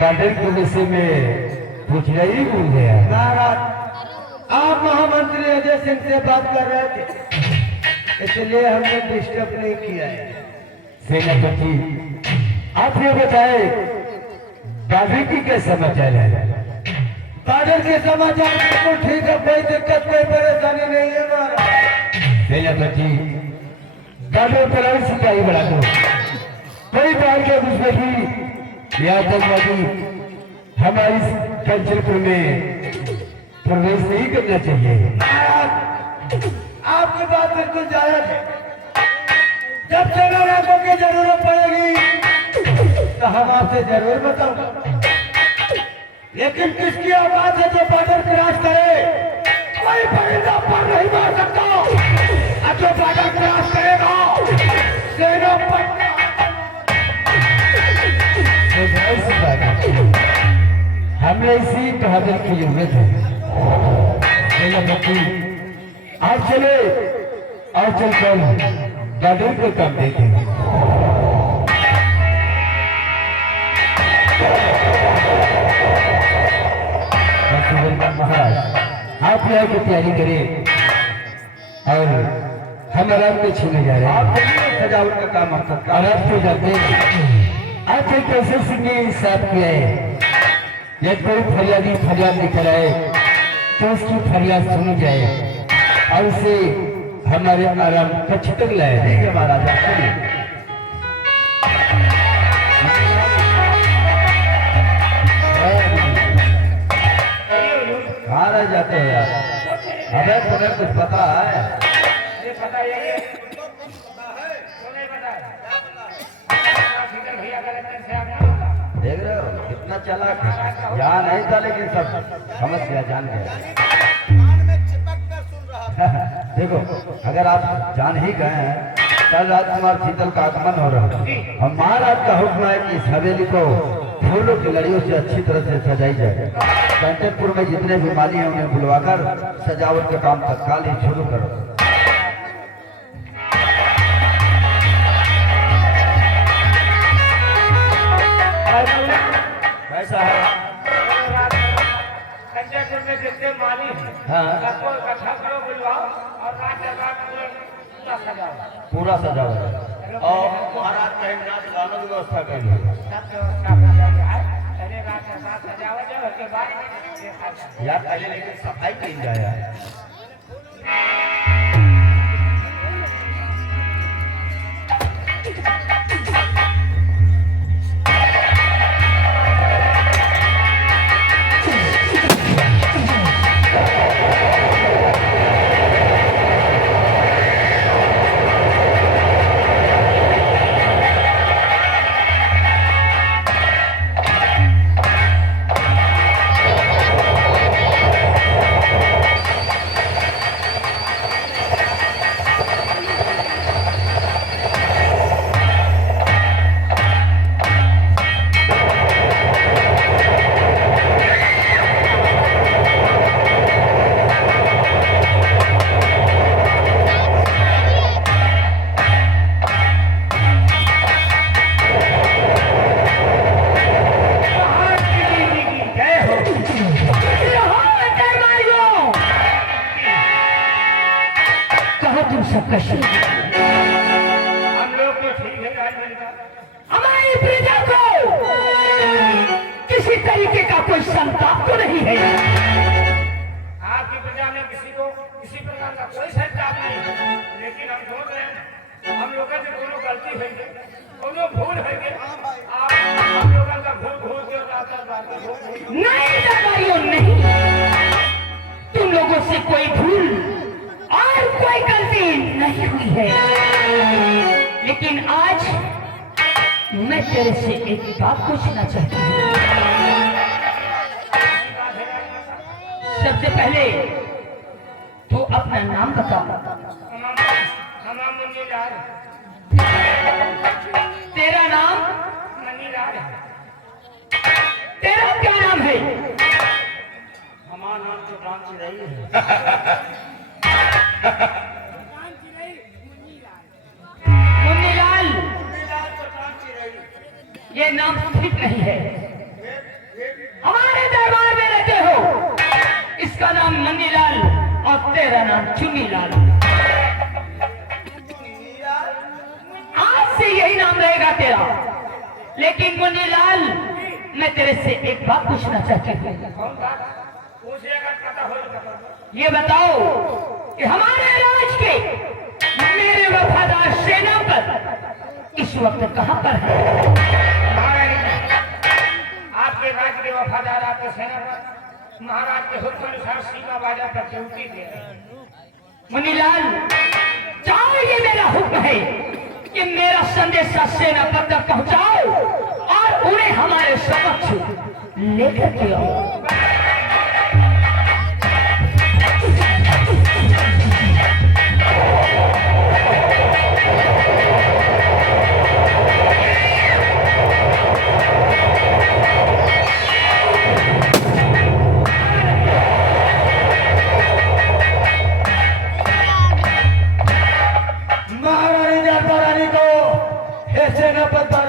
Garden के विषय में पूछना ही भूल गया। महाराज आप महामंत्री अजय सिंह से बात कर रहे थे, इसलिए हमने डिस्टर्ब नहीं किया है। सेनापति आप ये बताए बागी की क्या समाचार है? बादल के समाचार बिल्कुल ठीक है, कोई दिक्कत कोई परेशानी नहीं है महाराज। सेनापति गाड़ियों पर सिपाही बढ़ा दो, कोई बात के घुसपैठी या आतंकवादी हमारी कंचनपुर में प्रवेश नहीं करना चाहिए। आपकी बात बिल्कुल जायज है। जब सेना रैंकों की जरूरत पड़ेगी तो हम आपसे जरूर बताऊंगा, लेकिन किसकी औकात है जो बॉर्डर क्रॉस करे? कोई परिंदा पर नहीं मार सकता, और जो बॉर्डर क्रॉस करेगा सेना पर। हमें इसी बहादुर की जरूरत है। आज चले और चलकर बहादुर को काम देखेंगे। महाराज आप यहाँ की तैयारी करें और हम आराम में छूने जा रहे हैं। आप सजावट का काम हम सबका। और आप तो जाते हैं आज एक कैसे सिंह साफ किया है, यदि कोई फरियादी फरियाद लेकर आए तो उसकी फरियाद सुनी जाए और उसे हमारे आराम कच्छ तक लाया जाएगा। महाराज कहाँ रह जाते हो यार? अबे तुम्हें कुछ पता है? देख रहे हो कितना चालाक है। यहाँ नहीं था लेकिन सब समझ गया, जान गया। देखो अगर आप जान ही गए हैं, कल राजकुमार शीतल का आगमन हो रहा है और महाराज का हुक्म है कि इस हवेली को फूलों की लड़ियों से अच्छी तरह से सजाई जाए। कंचनपुर में जितने भी माली हैं उन्हें बुलवाकर सजावट का काम तत्काल ही शुरू करो। कैसा है? कंचनपुर में जितने माली हैं, हाँ। सबको इकट्ठा करो, बुलवाओ और रात पूरा सजाओ। पूरा सजावट और महाराज का इमरान गानों की व्यवस्था कर लो। सब व्यवस्था कर दिया है। पहले रात सजावट है, उसके बाद यार पहले लेकिन सफाई की जाए। हम लोग तो ठीक है, हमारी प्रजा को किसी तरीके का कोई संताप तो नहीं है। आपकी प्रजा में किसी प्रकार का कोई संताप नहीं है, लेकिन हम सोच रहे हैं हम लोगों से कोनो गलती हुई है, कोनो भूल हुई है। आप हम लोगों का भूल के नहीं दरबारियों नहीं, तुम लोगों से कोई भूल और कोई गलती नहीं हुई है, लेकिन आज मैं तेरे से एक बात पूछना चाहती हूँ। सबसे पहले तू अपना नाम बता। हमारा मुन्नीलाल। तेरा नाम? मुन्नीलाल। तेरा क्या नाम है? हमारा नाम तो राम चिरई है। मुन्नीलाल, ये नाम ठीक नहीं है। इसका नाम मुन्नीलाल और तेरा नाम चुन्नीलाल। आज से यही नाम रहेगा तेरा। लेकिन मुन्नीलाल, मैं तेरे से एक बात पूछना चाहती हूँ। कौन बात पूछिएगा, पता हो जाएगा। ये बताओ कि हमारे राज के मेरे वफादार सेनापति इस वक्त कहाँ पर है? महाराज आपके राज्य के वफादार, आपके सेनापति महाराज के हुक्म अनुसार सीमा बाजार पर ड्यूटी दे रहे हैं। मुन्नीलाल, जाओ, ये मेरा हुक्म है कि मेरा संदेशा सेनापति तक पहुंचाओ और उन्हें हमारे समक्ष लेकर के आओ। महारानी जाता रानी को हे सेनापति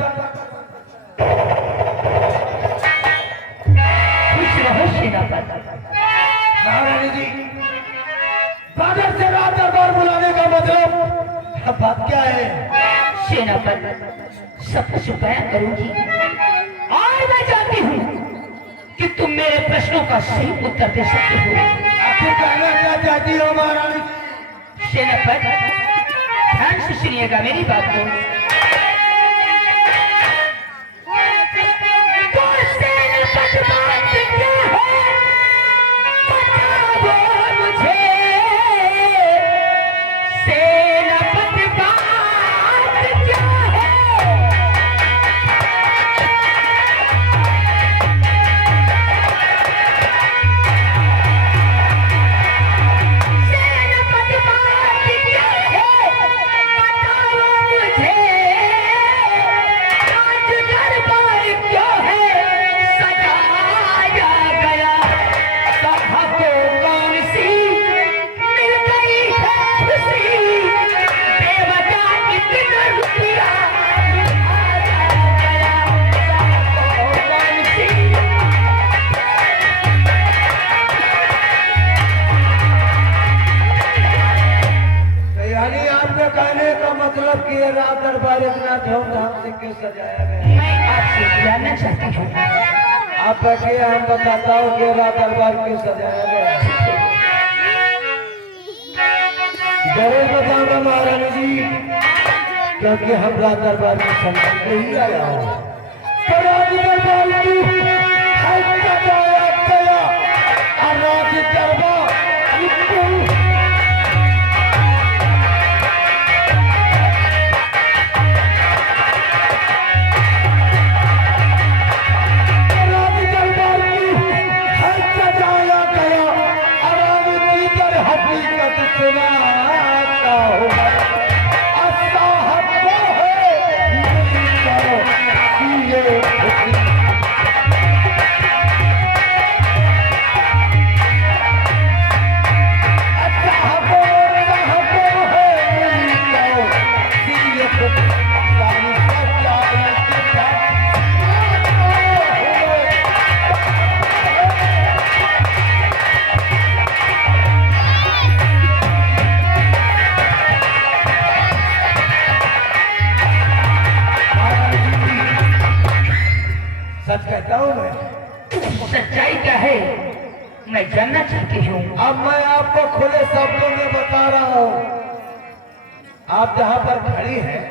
खुश रहो सेनापति। महारानी जी, बादल से रात दरबार बुलाने का मतलब अब बात क्या है? सेनापति, सब कुछ बयान करूंगी और मैं जानती हूँ कि तुम मेरे प्रश्नों का सही उत्तर दे सकते हो। आखिर कहना क्या चाहती हो महारानी? सेनापति, ध्यान से सुनिएगा मेरी बात को। तो सेनापति, बात क्या है? बताओ मुझे। सेनापति, बात क्या है? सेनापति, बात क्या है? बताओ मुझे। राज दरबार क्यों है सजाया गया? सभा को कौन सी मिल गई है खुशी? बेवजह इतना रुपया लुटाया गया। सभा को कौन सी? तो यानी आपके कहने का मतलब कि ये रात दरबार इतना धूमधाम से क्यों सजाया गया? मैं आपसे जानना चाहती हूँ। आप बैठिए, हम बताता हूँ कि रात दरबार क्यों सजाया गया। जरूर बताऊंगा महारानी जी, क्योंकि हम रात दरबार में संकट के ही आया हूँ। तो रात दरबार की हर सजाया गया और रात दरबार इनको रात दरबार की हर सजाया गया और अब भीतर हकीकत सुनाता हूँ। असाहब वो है मिलकर किए खुशी। असाहब वो है मिलकर किए खुशी। यानी सच्चाई की बात सच कहता हूँ मैं। सच्चाई क्या है मैं जानना चाहती हूँ। अब मैं आपको खुले शब्दों में बता रहा हूँ। आप जहाँ पर खड़ी हैं,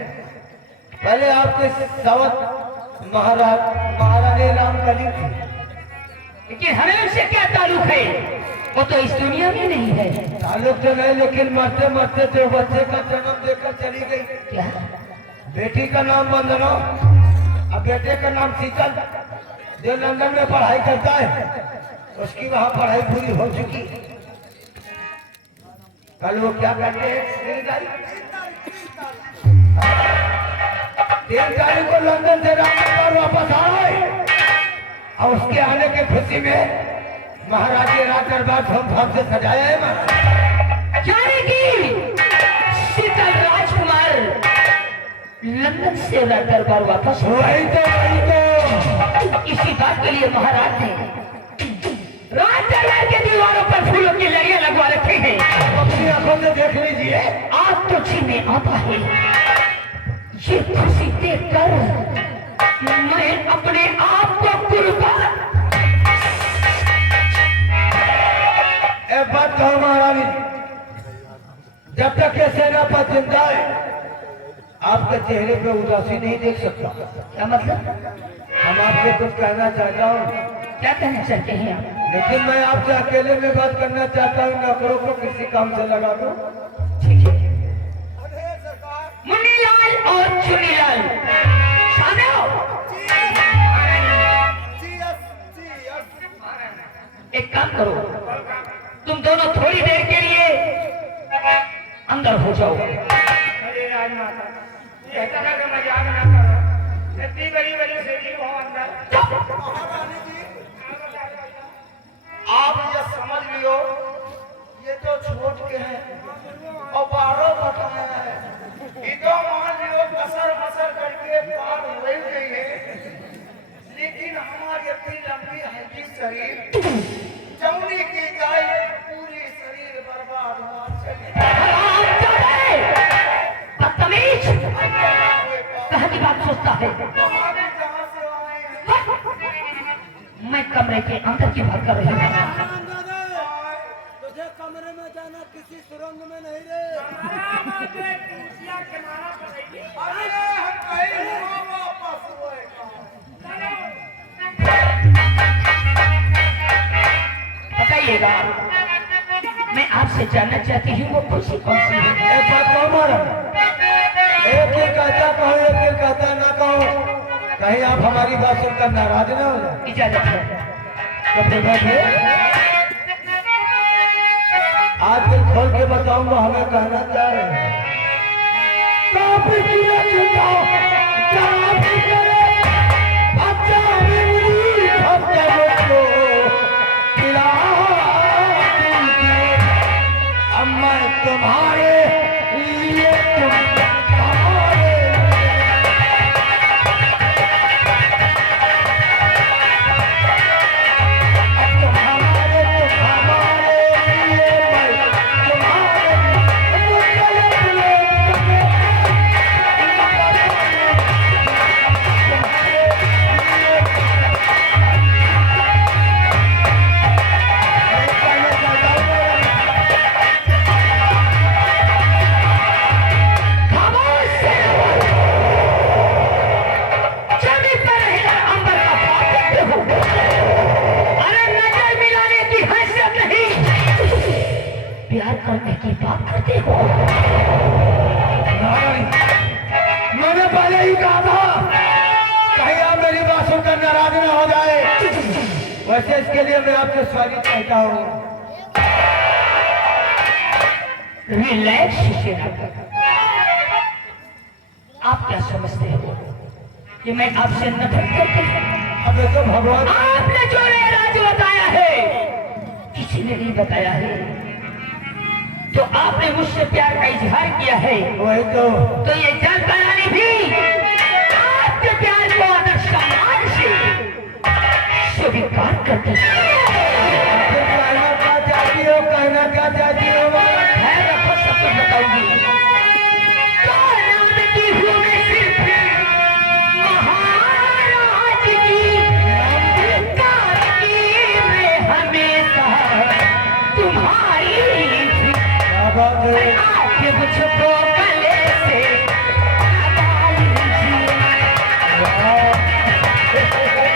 पहले आपके सवत महारानी रामकली थी। लेकिन हमें उससे क्या ताल्लुक है? वो तो इस दुनिया में नहीं है। ताल्लुक तो नहीं, लेकिन मरते मरते जो बच्चे का जन्म देकर चली गई। क्या? बेटी का नाम वंदना और बेटे का नाम शीतल, जो लंदन में पढ़ाई करता है। उसकी वहाँ पढ़ाई पूरी हो चुकी। कल वो क्या करते हैं, 3 तारीख को लंदन से रामनगर वापस आ रहे। और उसके आने के खुशी में महाराज के रात दरबार धूमधाम से सजाया है। महाराज जाने की शीतल राजकुमार लंदन से दरबार वापस हुआ। वही तो इसी बात के लिए महाराज ने राज दरबार के दीवारों पर देख लीजिए। आप तो जी में आता है, ये खुशी देखकर मैं अपने आप को कुर्बान। एक बात कहो महारानी, जब तक ये सेनापति जिंदा है आपके चेहरे पे उदासी नहीं देख सकता। क्या मतलब? हम आपसे कुछ कहना चाहता हूँ, क्या कहना चाहते हैं आप? लेकिन मैं आपसे अकेले में बात करना चाहता हूँ। नौकरों को किसी काम से लगा दो। ठीक है। मुन्नीलाल और चुन्नीलाल सामने आओ। एक काम करो, तुम दोनों थोड़ी देर के लिए अंदर हो जाओ। अरे राजमाता, ये तरह का मजाक ना करो। इतनी बड़ी बड़ी सेठी को अंदर। आप ये समझ लियो, ये तो छोट के हैं और 12 बताया है। ये तो मान लियो कसर मसर करके पार हो गई है, लेकिन हमारी इतनी लंबी हड्डी शरीर चमड़ी की गाय पूरी शरीर बर्बाद हुआ चली। बदतमीज, कहाँ की बात सोचता है? जहाँ से आए हैं मैं कमरे के अंदर की बात कर रही हूँ। तुझे कमरे में जाना किसी सुरंग में नहीं रे। अरे हम कहीं वापस हुए। बताइएगा, मैं आपसे जानना चाहती हूँ वो खुशी कौन सी है? एक बात कहो महाराज, एक दिन कहता कहो, एक दिन कहता ना कहो, कहीं आप हमारी बात सुनकर नाराज ना हो जाए। इजाजत है। तो फिर बैठिए, आज दिल खोल के बताऊंगा हमें कहना चाह रहे हैं। तुम्हारे लिए तुम हमारे प्यार करने की बात करते हो? मैंने पहले ही कहा था, कहीं आप मेरी बात सुनकर नाराज न हो जाए। वैसे इसके लिए मैं आपसे स्वागत कहता हूँ। रिलैक्स आप क्या समझते हो कि मैं आपसे नफरत करती हूँ? अब तो भगवान, आपने जो ये राज बताया है किसी ने नहीं बताया है, तो आपने मुझसे प्यार का इजहार किया है, वही तो ये जान करानी भी आपके प्यार को आदर सम्मान से स्वीकार करती है। कहना क्या चाहती हो, कहना क्या चाहती हो? है रखो, सब कुछ बताऊंगी। तो नाम की हूँ मैं सिर्फ महाराज की, मैं हमेशा तुम्हारी आके मुझको गले से लगा लीजिए।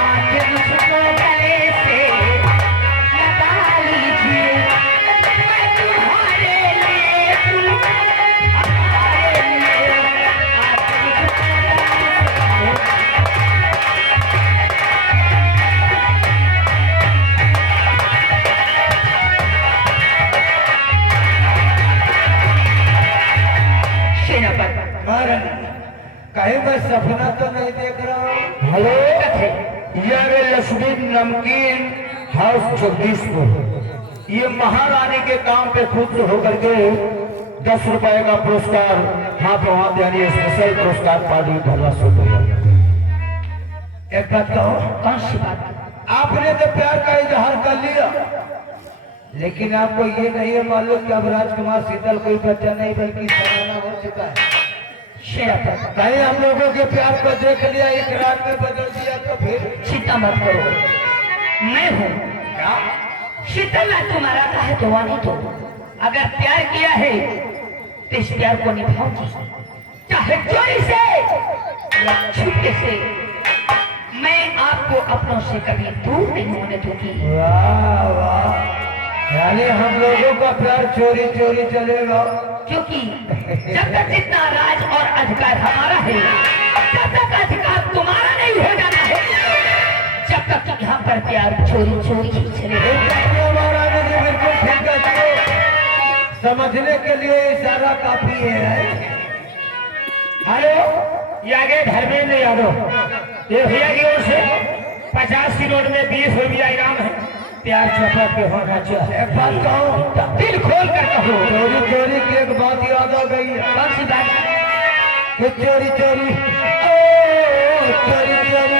आके मुझको गले से लगा लीजिए। मैं तुम्हारे लिए, तुम हमारे लिए। आके मुझको कहीं मैं सपना तो नहीं देख रहा हूँ? हेलो, यार लक्ष्मी नमकीन हाउस जगदीशपुर, ये महारानी के काम पे खुद होकर के 10 रुपए का पुरस्कार हाथों हाथ यानी स्पेशल पुरस्कार पार्टी भरवा सो। एक बात कहो, कौन सी बात? आपने तो प्यार का इजहार कर लिया, लेकिन आपको ये नहीं है मालूम कि अब राजकुमार शीतल कोई बच्चा नहीं बल्कि सराहना हो चुका है। कहीं हम लोगों के प्यार को देख लिया, एक रात में बदल दिया तो फिर चिंता मत करो, मैं हूँ क्या? शीतल। मैं तुम्हारा चाहे तो नहीं तो अगर प्यार किया है तो इस प्यार को निभाऊंगी, चाहे चोरी से या छुपके से। मैं आपको अपनों से कभी दूर नहीं होने दूंगी। वाह वाह, यानी हम लोगों का प्यार चोरी चोरी चलेगा। क्योंकि जब तक जितना राज और अधिकार हमारा है, तब तक अधिकार तुम्हारा नहीं हो जाना है। जब तक यहाँ पर प्यार चोरी चोरी ही चलेगा। महाराज ने बिल्कुल ठीक है, समझने के लिए इशारा काफी है। हेलो, ये आगे धर्मेंद्र यादव, ये भैया की ओर से 50 की नोट में 20 रुपया इनाम है। प्यार चौपट पे होना चाहिए। एक बात कहूँ, दिल खोल कर कहो। चोरी चोरी की एक बात याद आ गई है। कौन सी बात? कि चोरी चोरी ओ चोरी चोरी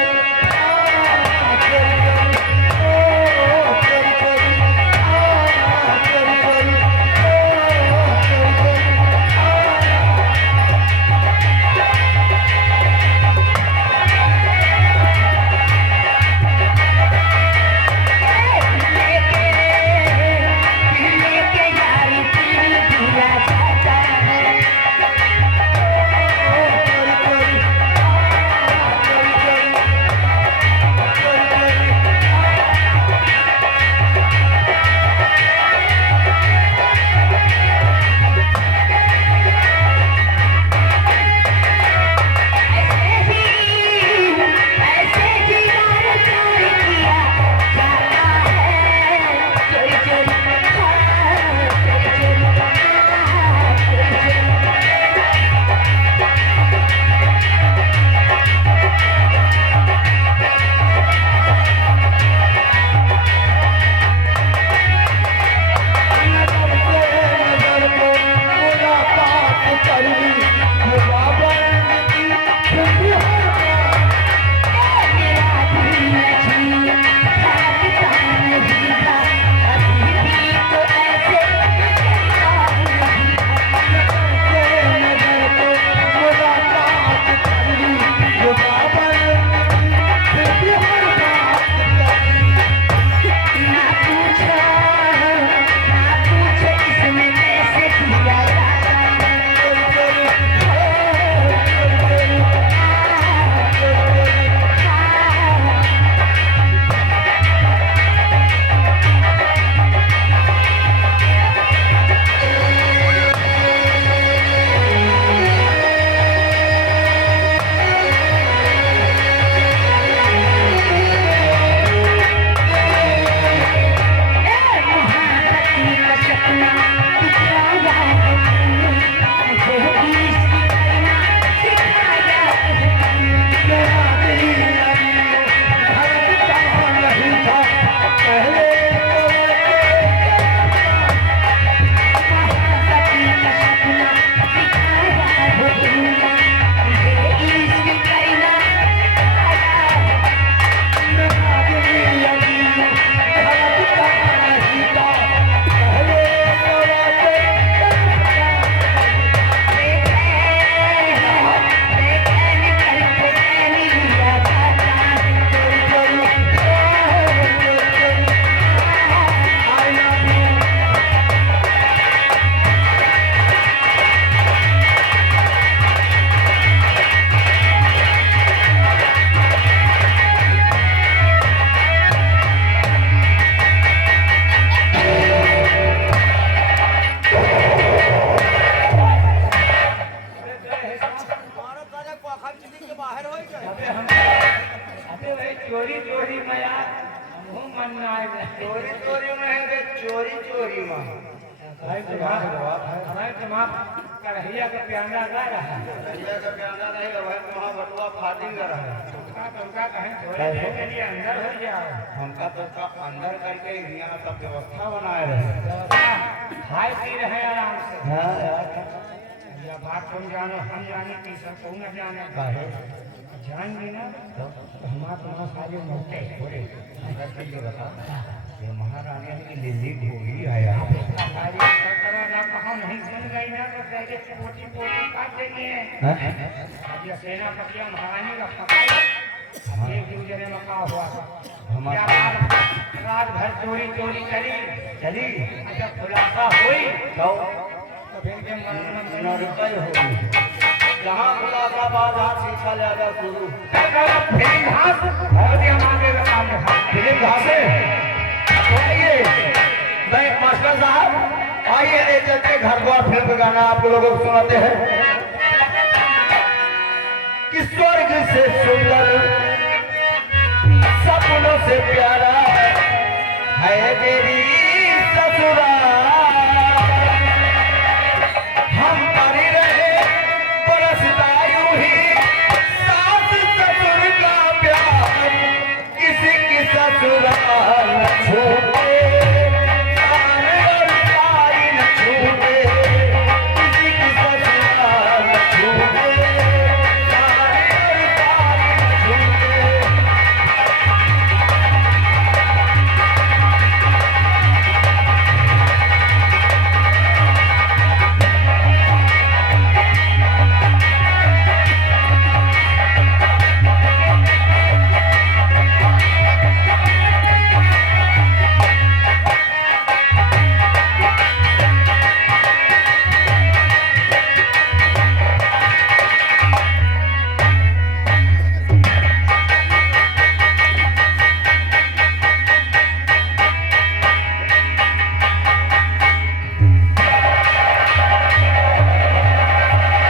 चोरी चोरी में यार मुंह मन में आए। चोरी चोरी में है, चोरी चोरी में हमारे तमाम कढ़ैया का प्याला गा रहा है। उनका कहें थोड़ी देर के लिए अंदर हो जाओ। हमका तो अंदर करके यहाँ सब व्यवस्था बनाए रहे, खाए पी रहे आराम से। यह बात तुम जानो, हम जाने की सब तुम न जाने। काहे जान भी ना तो तो हमारा तुम्हारा सारे मोटे बोले अगर ये बता ये महारानी की लिल्ली ढोली आया सारी सरकार कहाँ नहीं सुन गई ना तो पहले पोटी पोटी काट देनी है। अब ये सेनापति महारानी का पकड़ एक दूसरे में कहा हुआ था। हमारा रात भर चोरी चोरी करी, चली जब खुलासा हुई तो तो फिर के मन में 9 रुपए हो गए जहाँ खुलासा बाद हाथ सीखा जाएगा शुरू फिर घास और ये हमारे सामने फिल्म घासे आइए मैं मास्टर साहब आइए ले चलते घर द्वार फिल्म गाना आप लोगों को सुनाते हैं कि स्वर्ग से सुंदर सपनों से प्यारा है मेरी